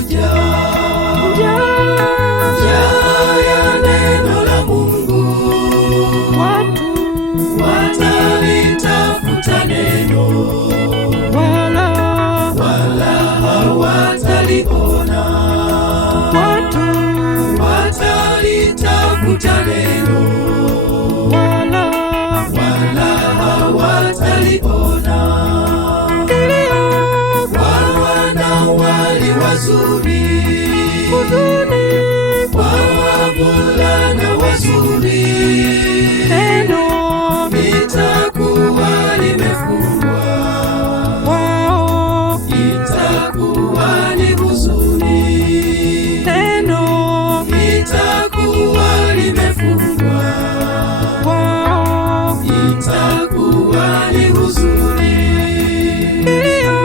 njaa ya neno la Mungu. watu Watalitafuta neno, wala hawataliona. watu Watalitafuta neno, wala hawataliona. Kwa wanawali wazuri, huzuni kwa wavulana wazuri, neno litakuwa limefungwa. wao Itakuwa ni huzuni, neno litakuwa limefungwa. wao Itakuwa ni huzuni. ndio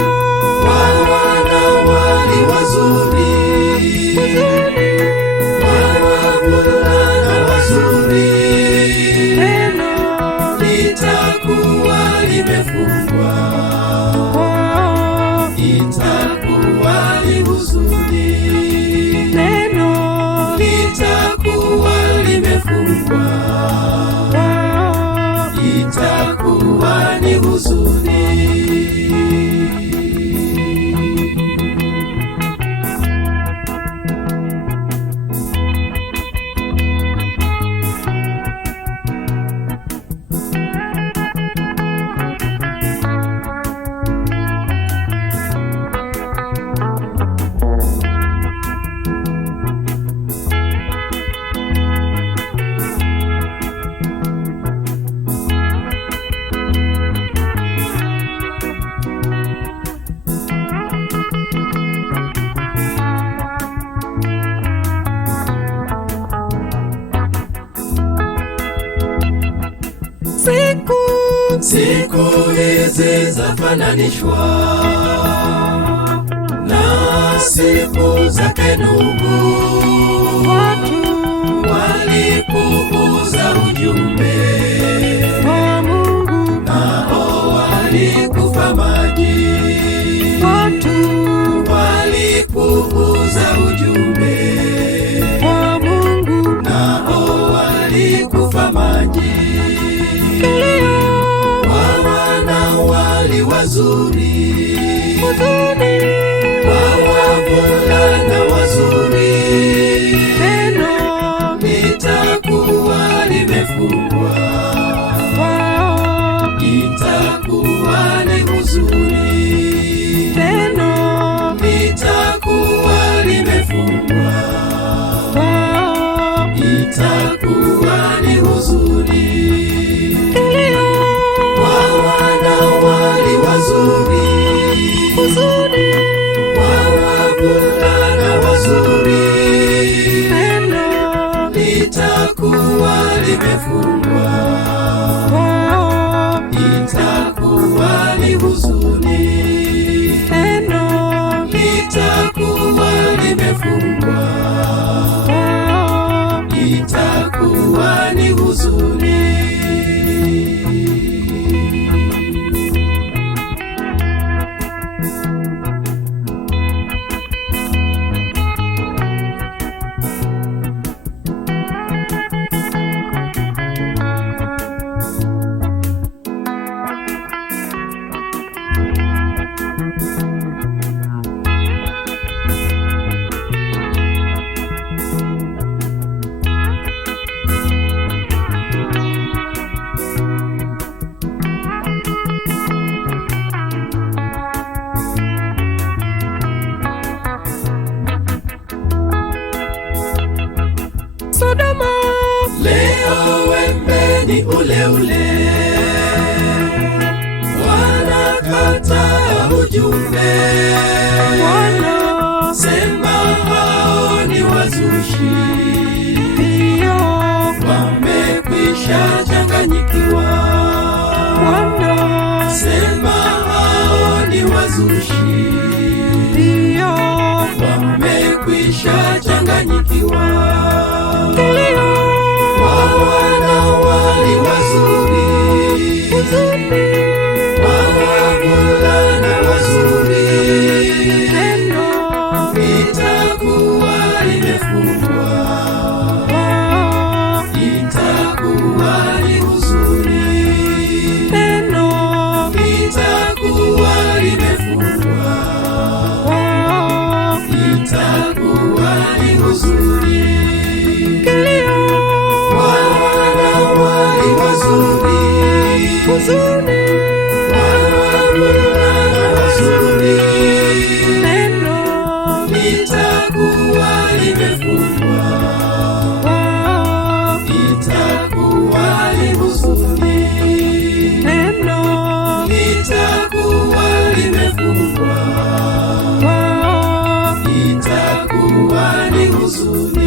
Kwa wanawali wazuri, huzuni kwa wavulana wazuri, neno litakuwa limefungwa. wao Itakuwa ni huzuni, neno litakuwa limefungwa. wao Itakuwa ni huzuni. Siku hizi zafananishwa na siku zake Nuhu. watu Walipuuza ujumbe, wa Mungu nao walikufa maji. watu Walipuuza ujumbe, wa Mungu nao walikufa maji. Kwa wanawali wazuri, huzuni kwa wavulana wazuri, neno litakuwa limefungwa. wao Itakuwa ni huzuni, neno litakuwa limefungwa. wao Itakuwa ni huzuni. ndio Kwa wanawali wazuri, huzuni kwa wavulana wazuri, neno litakuwa limefungwa. wao Itakuwa ni huzuni, neno litakuwa limefungwa. wao Itakuwa ni huzuni. Sodoma Leo wembe ni ule ule, wanakataa ujumbe. Bwana Sema hao ni wazushi, ndio wamekwisha changanyikiwa. Bwana Sema hao ni wazushi, ndio wamekwisha changanyikiwa. ndio Kwa wanawali wazuri, huzuni kwa wavulana wazuri, neno litakuwa itakuwa ni huzuni. kilio, Wana wali wazuri, huzuni, wavulana wazuri, neno, litakuwa limefungwa, oh, itakuwa ni huzuni. neno, Litakuwa limefungwa, oh, itakuwa ni huzuni.